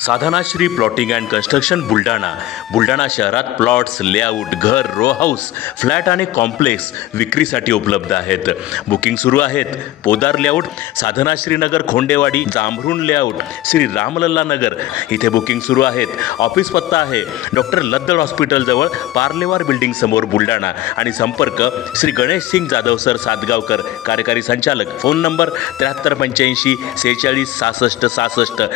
Sadhanashri plotting and construction Buldhana शहरात plots, layout, घर, row house, flat आणि कॉम्प्लेक्स विक्रीसाठी उपलब्ध आहेत. बुकिंग सुरू आहेत. पोदार लेआउट, साधनाश्री नगर, खोंडेवाडी, जांभरुण लेआउट, श्री रामलल्ला नगर इथे बुकिंग सुरू आहेत. ऑफिस पत्ता आहे डॉक्टर लद्दड हॉस्पिटल जवळ, पार्लेवार बिल्डिंग समोर, बुलढाणा. आणि संपर्क श्री गणेश सिंग जाधव सर सातगावकर, कार्यकारी संचालक. Phone number 7385 46 66 66.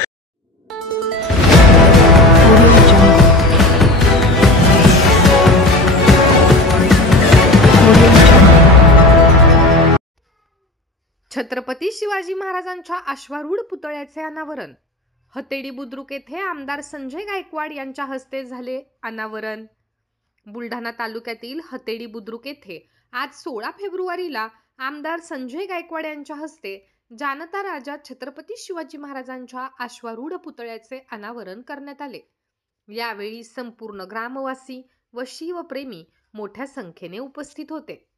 छत्रपती शिवाजी महाराजांच्या अश्वारूढ पुतळ्याचे अनावरण हतेडी बुद्रुक येथे आमदार संजय गायकवाड यांच्या हस्ते झाले अनावरण. बुलढाणा तालुक्यातील हतेडी बुद्रुक येथे आज 16 फेब्रुवारीला आमदार संजय गायकवाड यांच्या हस्ते जानता राजा छत्रपती शिवाजी महाराजांच्या अश्वारूढ पुतळ्याचे अनावरण करण्यात आले. यावेळी संपूर्ण ग्रामवासी व शिवप्रेमी मोठ्या संख्येने उपस्थित होते.